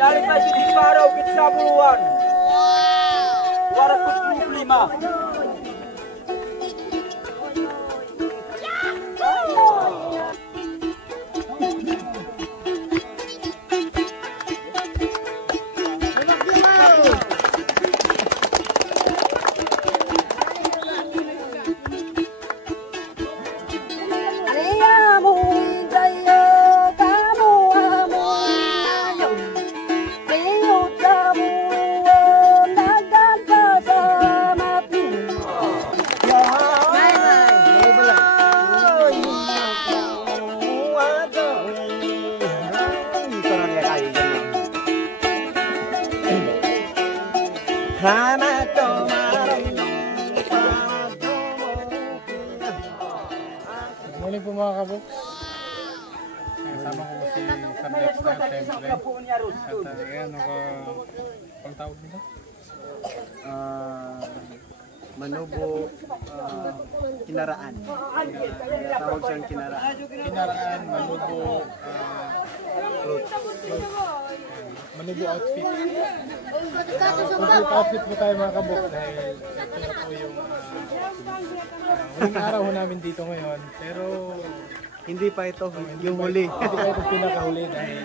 Dari masih di Parau kita buluan. 275. Morning po mga kaboks. Kasama ko si Sir Dexter Temple. At ayan, pang tawag nito? Manubo, kinaraan. Tawag siyang kinaraan. Kinaraan, manubo, manubo outfit. Complete outfit po tayo mga kaboks dahil ito na po yung huling araw namin dito ngayon. Pero Hindi pa ito yung huli. hindi pa ito pinakahuli dahil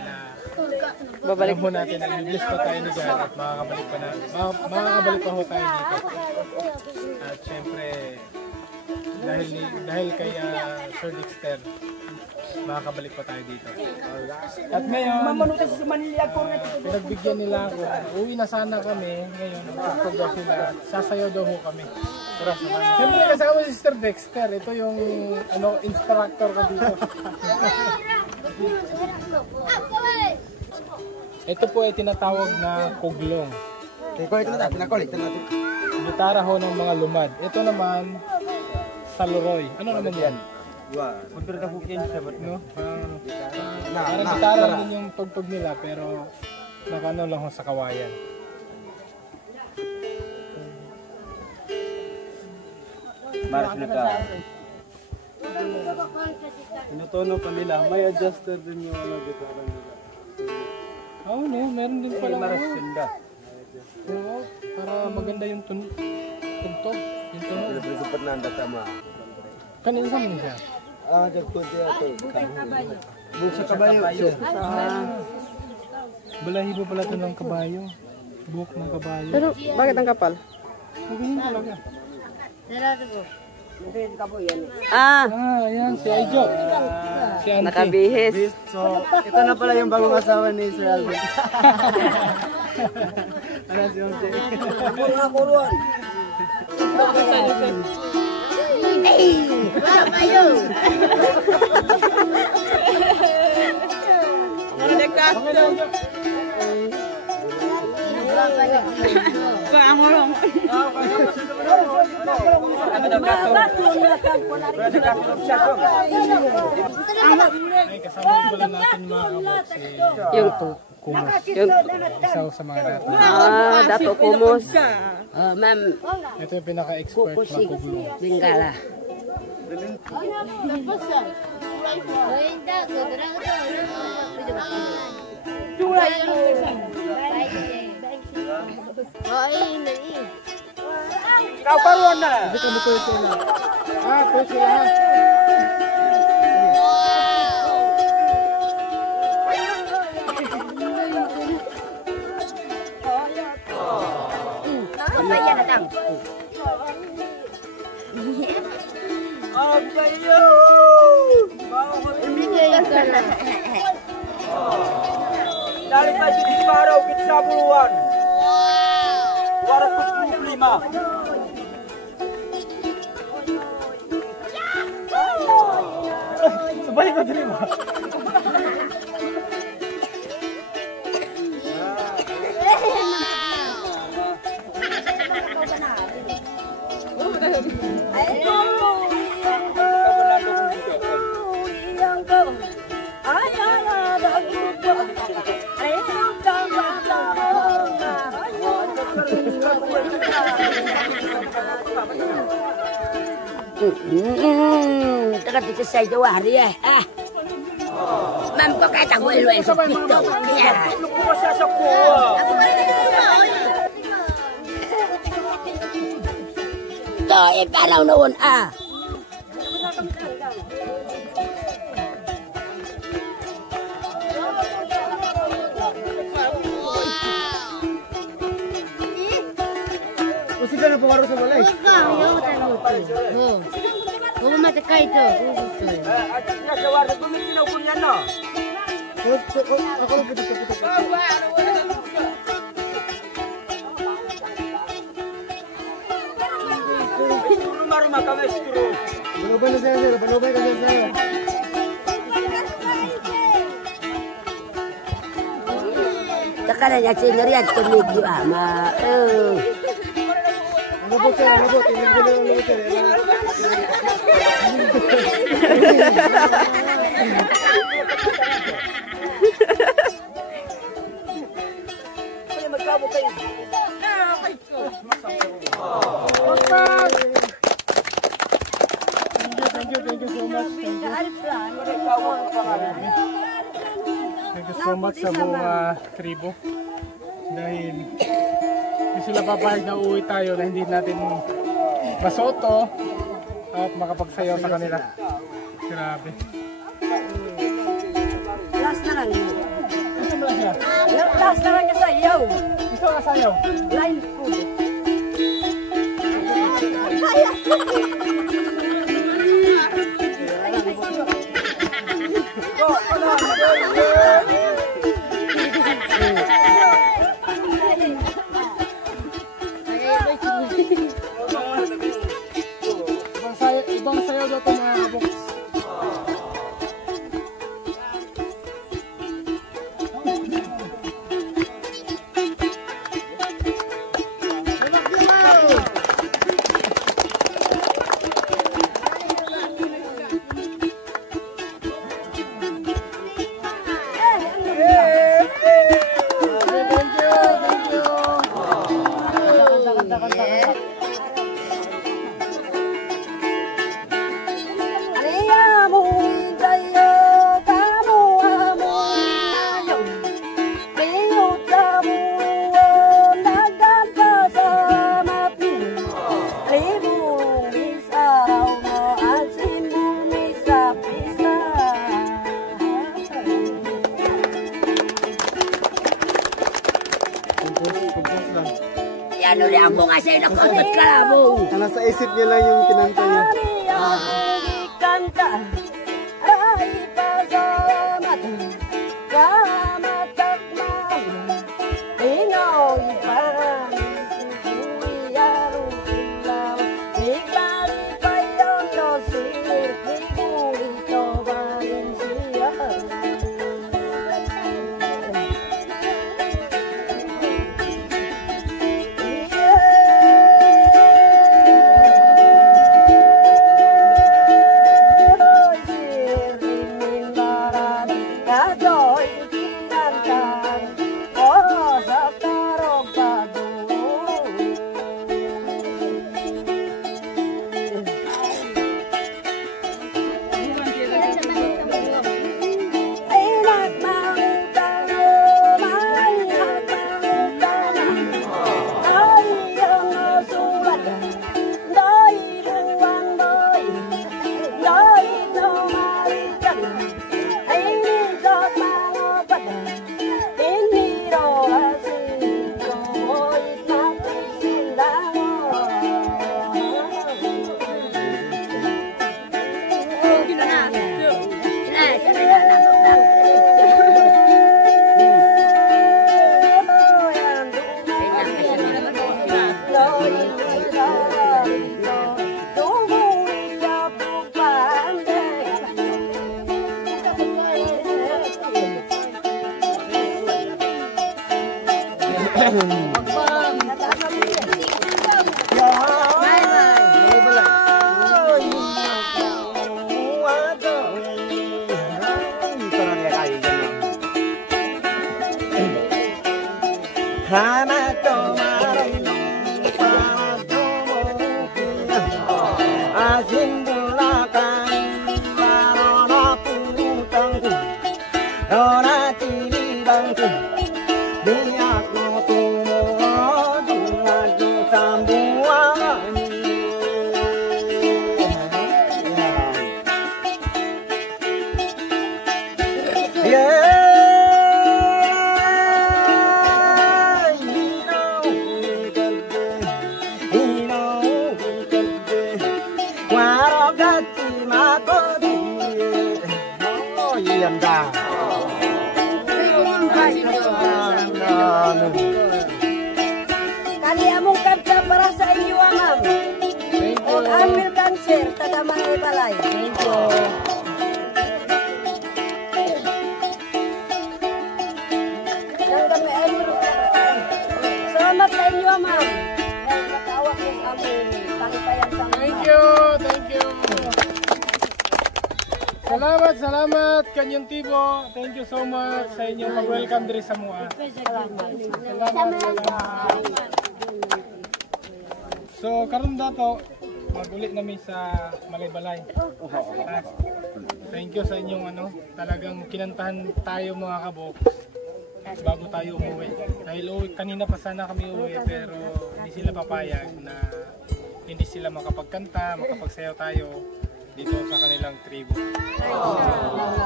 babalik po natin na i-bless pa tayo ni God at makakabalik pa ho tayo dito. At syempre dahil kay Sir Dexter makakabalik pa tayo dito. At ngayon pinagbigyan nila ako, uwi na sana kami ngayon, pagpag sila sasayaw daw ho kami. Siyempre kasama si Sir Dexter, ito yung instructor ko dito. Ito po ay tinatawag na kuglong. Gitara ho ng mga lumad. Ito naman saluroy. Ano naman yan? No? Parang gitara rin yung tugtog nila pero nakano lang ho sa kawayan. Tinutunog pa nila. May adjuster din yung gitara nila. Oo, no, meron din pala. Marasinda. Oo, para maganda yung tugtog. Yung tunog. Super nanda tama. Kanina sa mga siya? Dagpunti ito. Buhok sa kabayo. Balahibo pala ito ng kabayo. Buhok ng kabayo. Pero bakit ang kapal? Magaling talaga. Yan si Aijo. Si Auntie. Nakabihis. So, ito na pala yung bagong asawa ni Sir Alvin. Ano si Auntie? Kuruan. Ayo. Ay, kasama pala natin mga kaboks Yung Kumus. yung Isa sa mga dati. Dato Kumus. Ma'am Ito yung pinaka-expert magkuglong. Lingala. Kau paruan na. Hindi ka mutuyo sila. Pwede sila ha. Dari masih di Parau kita buluan. 275. Sabay ko din mo. Teka dito sa ito hari eh. Ma'am ko kahit ako iluwi sa pito. mo siya sa kuha. Ito, ipalaw noon, ah. Kasi ka na pangaro sa balay. Huwag matakay ito. At nagawa na gumitinaw ko yan, no? Ako putik. Rumah kami istro. Balobay na sa'yo, sir. Balobay ka sa'yo. Sekarang ya singerian kemigi ama. Ano sir? Ano po? Tingnan ko lang ulit, sir. Kaya magkabo kayo. Thank you so much. Thank you so much sa buong tribo. Dahil hindi sila papayag na uuwi tayo na hindi natin masoto at makapagsayaw sa kanila. Grabe. Last na lang. Gusto mo lang siya? Last na lang sa iyo. Gusto ka sayaw? Line food. Ibang sayaw daw ito mga kaboks. Yan ulit ang bunga sa'yo na kontot ka na mo. Nasa isip niya lang yung kinanta niya. Kanta ay pasalamat kamatak na ingaw ipanisibuyaru silaw igbali pa yung dosir iburito Valencia. Kali among kanta para sa inyo, ma'am. Thank you. Og Amir Cancer, taga Manay Balay. Thank you. Yang kami Amir. Salamat sa inyo, ma'am. Nakawak yung aming tangpayan sa mga. Thank you. Thank you. Salamat Kanyang Tibo. Thank you so much sa inyong pag-welcome diri sa mua. Salamat. So karon dato magulit namin sa Malaybalay. Thank you sa inyong talagang kinantahan tayo mga kabok bago tayo umuwi. Dahil kanina pa sana kami uwi pero hindi sila papayag na hindi sila makapagkanta, makapagsayaw tayo dito sa kanilang tribo.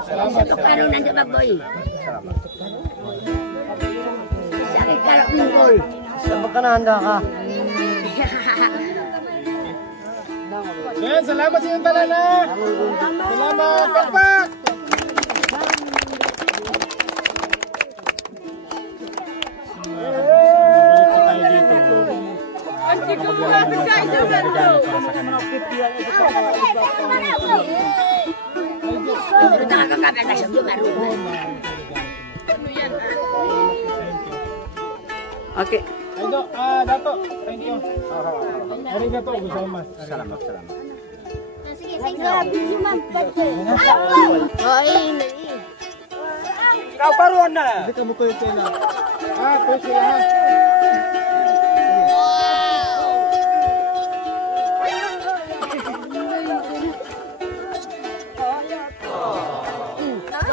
Salamat. Salamat. Sakit ka lang mungkol. Saan ka na handa ka? Yan, salamat sa inyong talala. Salamat, pakpak! Okay. Dato, thank you. Arigato gozaimasu. Salamat. Grabe si ma'am. Ikaw karuan na. Hindi ka mo ko yung tela. Ito sila.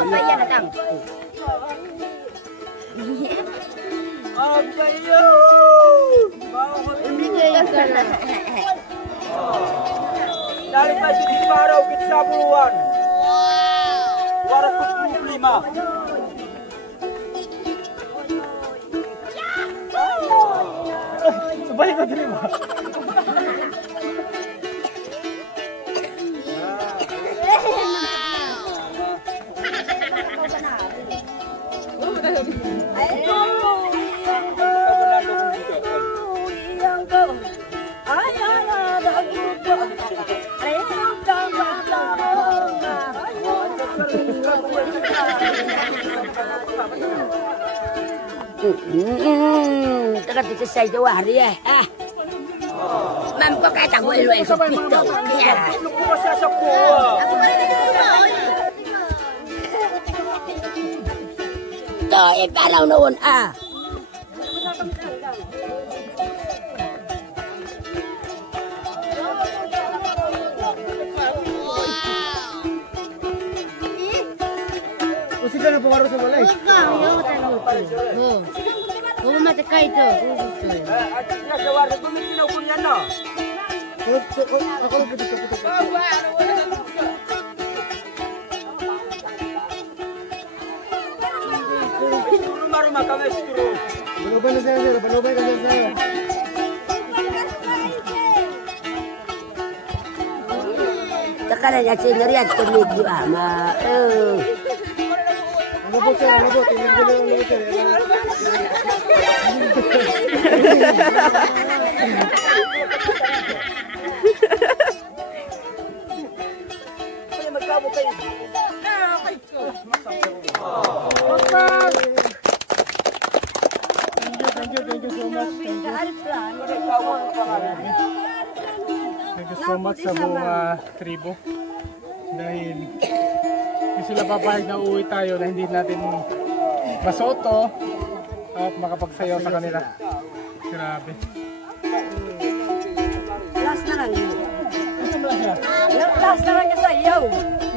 Ayan na lang. Agayo. Dari kasi di paraw kita buluan. 225. Balik ko diri mo. Teka dito sa ito wari Ma'am ko kata ko ilo ito pito. To ipalaw noon Kasi ka na pangaro sa balay. Huwag matikay ito. Ako lang putok. Balubay na sa'yo, sir. Balubay ka na sa'yo. Sekarang ya sendirian kemit di ama. Ano po, sir? Ano po? Tingnan ko lang ulit, sir. Thank you so much. Thank you so much sa buong tribo. Dahil hindi sila papayag na uuwi tayo na hindi natin masoto at makapagsayaw sa kanila. Grabe. Last na lang. Gusto mo lang siya? Last na lang sa iyo.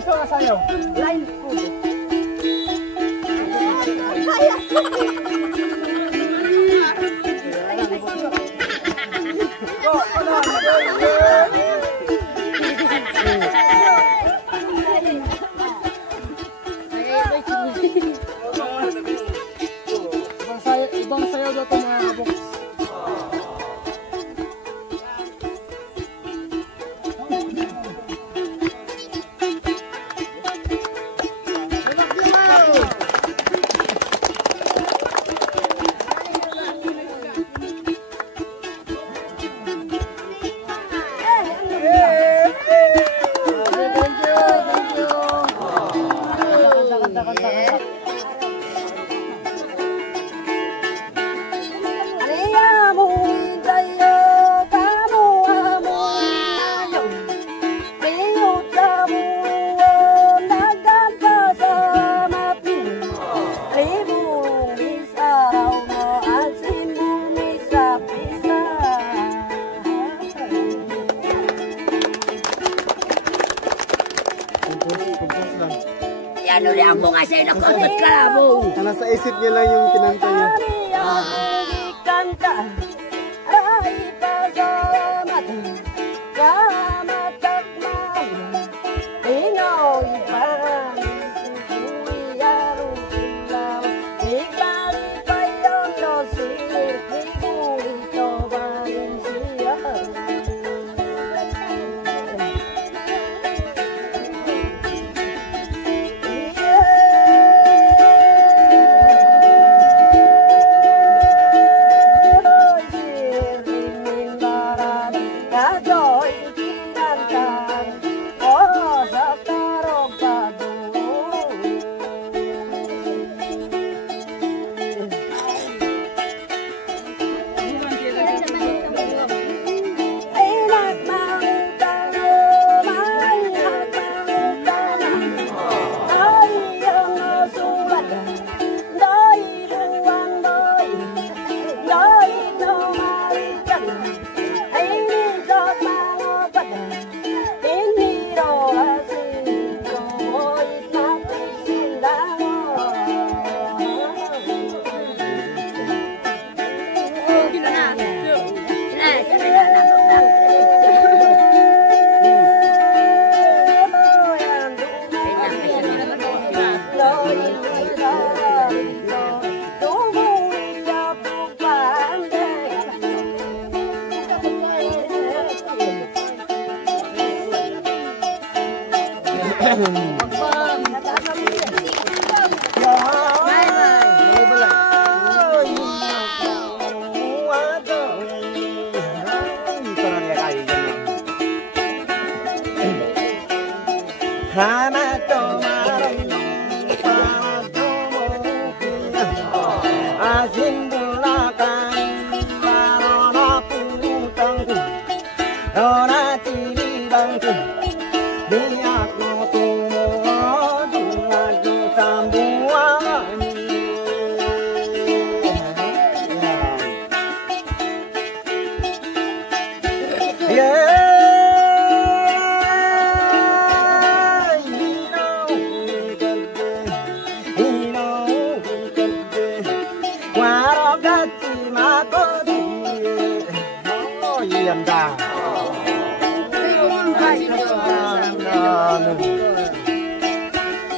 Gusto ka sayaw? Line po. Habang sayaw daw ito mga kaboks. Yan ulit ang bunga sa'yo na kontot ka na mo. Nasa isip niya lang yung kinanta niya. Kanta ay pasalamat kamatak man Pinoy panisiyaro silaw Igbali pa yung dosir Ito Valencia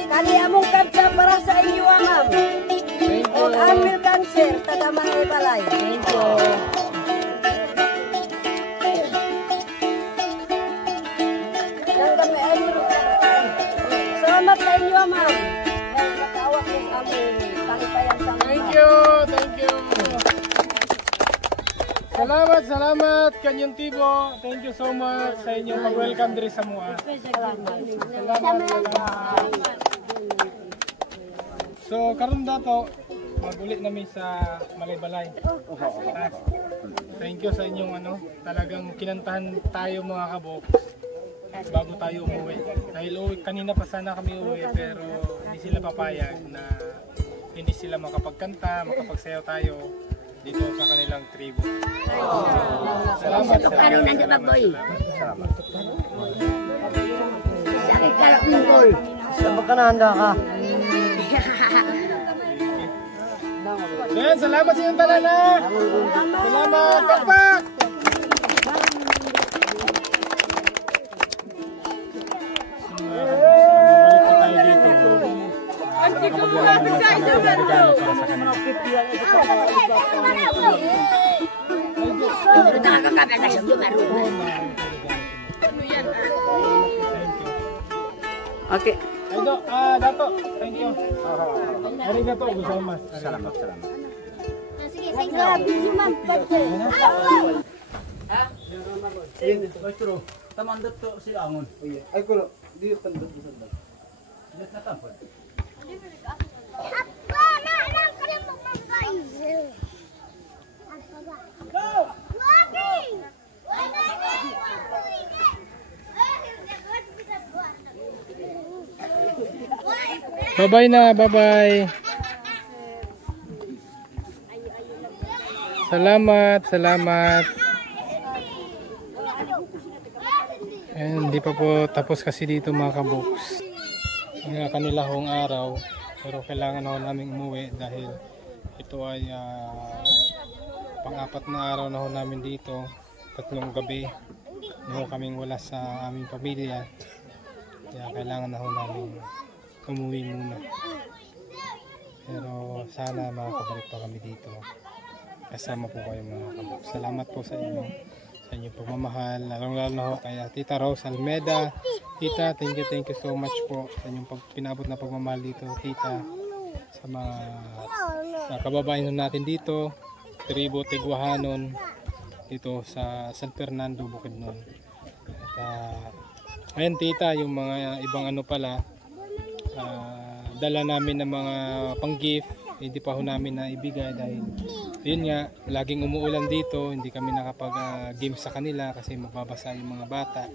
Kali among kanta para sa inyo, ma'am. O Amir Cancer, taga Manay Balay. Thank you. Salamat sa inyo, ma'am. Nakawak yung aming tangpayan sa mga. Thank you. Thank you. Salamat Kanyang Tibo. Thank you so much sa inyong pag-welcome diri sa mua. Salamat. So karon dato magulit namin sa Malaybalay. Thank you sa inyong talagang kinantahan tayo mga kabok bago tayo umuwi. Dahil kanina pa sana kami uwi pero hindi sila papayag na hindi sila makapagkanta, makapagsayaw tayo dito sa kanilang tribo. Salamat. Ano nandiyan ba, boy? Sakit ka lang mungkol. Saan ba ka nahanda ka? Yan, salamat sa inyong talala. Salamat, pakpak! Balik pa tayo dito. Para sa kanila. Nakakakapit na siya dumaruman. Okay. Dato, thank you. Arigato gozaimasu. Salamat. Grabe si Ma'am Pete. Maestro, tamandot to si Angon. Ay kulo, di pandot sa sandal. Let na tampon. Bye-bye na, bye-bye. Salamat. Hindi pa po tapos kasi dito mga kaboks. Yung kanila hong araw, pero kailangan ho namin umuwi dahil ito ay pang-apat na araw na ho namin dito. 3 gabi na ho kaming wala sa aming pamilya, kaya kailangan na ho namin umuwi muna. Pero sana makakabalik pa kami dito kasama po kayo mga kaboks. Salamat po sa inyo, sa inyong pagmamahal, lalo na ho kay Tita Rose Almeda. Tita, thank you so much po sa inyong pinabot na pagmamahal dito, Tita, sa mga kababayan natin dito, tribo Tiguahanon dito sa San Fernando, Bukidnon. At ayun Tita, yung mga ibang ano pala, dala namin ng mga pang-gift, hindi pa ho namin na ibigay dahil yun nga, laging umuulan dito, hindi kami nakapag-game sa kanila kasi magbabasa yung mga bata.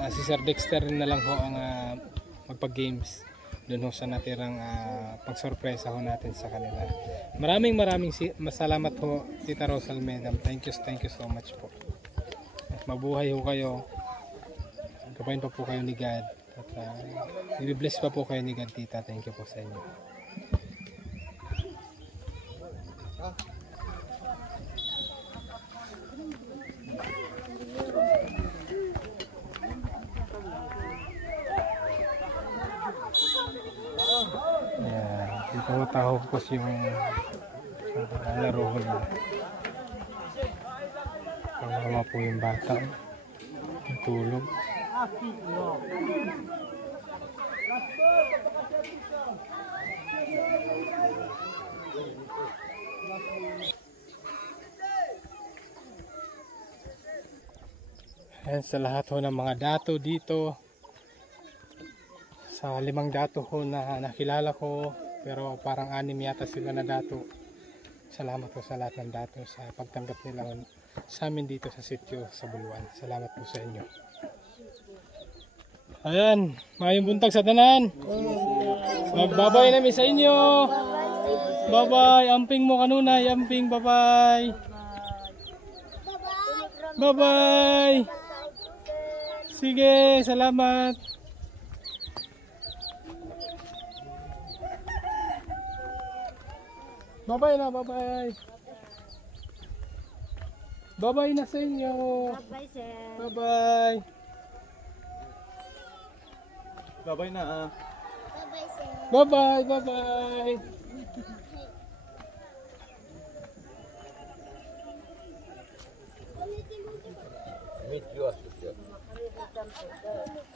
At si Sir Dexter na lang ho ang magpag-games doon ho sa natirang pag-sorpresa ho natin sa kanila. Maraming masalamat ho Tita Rose Almeda. Thank you so much po. At mabuhay ho kayo. Gabayin pa po kayo ni God. At i-bless pa po kayo ni God, Tita. Thank you po sa inyo. Dito taho po yung laro nila. Pangama po yung bata. Tulog. Ayan, sa lahat ho ng mga dato dito, sa 5 dato ho na nakilala ko, pero parang 6 yata sila na dato. Salamat po sa lahat ng dato sa pagtanggap nila sa amin dito sa sitio sa Buluan. Salamat po sa inyo. Ayan, mayong buntag sa tanan. Magbabay namin sa inyo. Bye-bye. Amping mo kanunay. Amping, bye-bye. Bye-bye. Sige, salamat. Bye-bye na, bye-bye. Bye-bye na sa inyo. Bye, sir. Bye-bye. Babay na Bye-bye, bye-bye.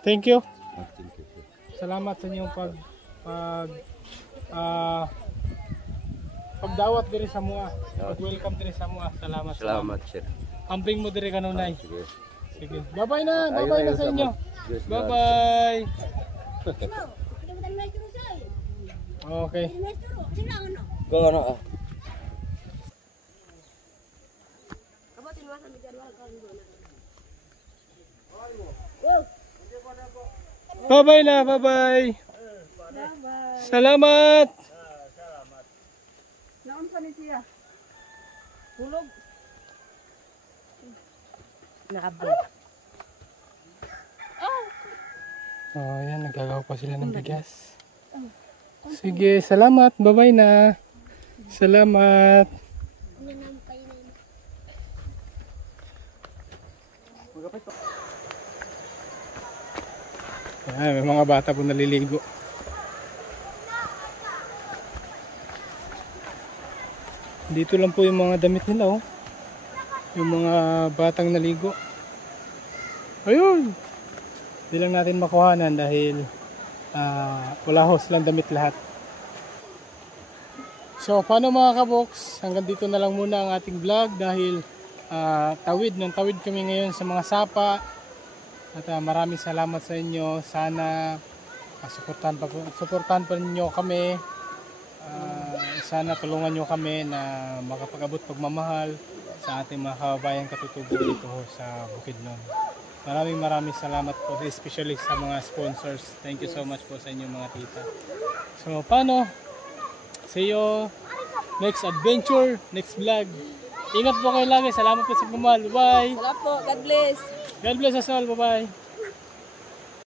Thank you. Salamat sa inyong pagdawat diri sa mua. Pag-welcome diri sa mua. Salamat. Sir. Amping mo diri kanunay. Sige. Bye-bye na. Bye-bye na sa inyo. Bye-bye. Okay. Go ano Bye-bye na. Bye-bye. Salamat. Naon pa ni siya? Tulog. Nakabot. Oh, yan, nagagawa pa sila ng bigas. Sige, salamat. Bye-bye na. Salamat. May mga bata po naliligo. Dito lang po yung mga damit nila, oh. Yung mga batang naligo. Ayun! Hindi lang natin makuhanan dahil wala ho silang damit lahat. So, paano mga kaboks? Hanggang dito na lang muna ang ating vlog dahil tawid kami ngayon sa mga sapa. At maraming salamat sa inyo. Sana suportahan pa ninyo kami. Sana tulungan nyo kami na makapag-abot pagmamahal sa ating mga kababayang katutubo dito sa Bukidnon. Maraming salamat po, especially sa mga sponsors. Thank you so much po sa inyo mga tita. So paano? See you next adventure, next vlog. Ingat po kayo lagi. Salamat po sa pagmamahal. Bye! Salamat po. God bless. God bless us all. Bye-bye.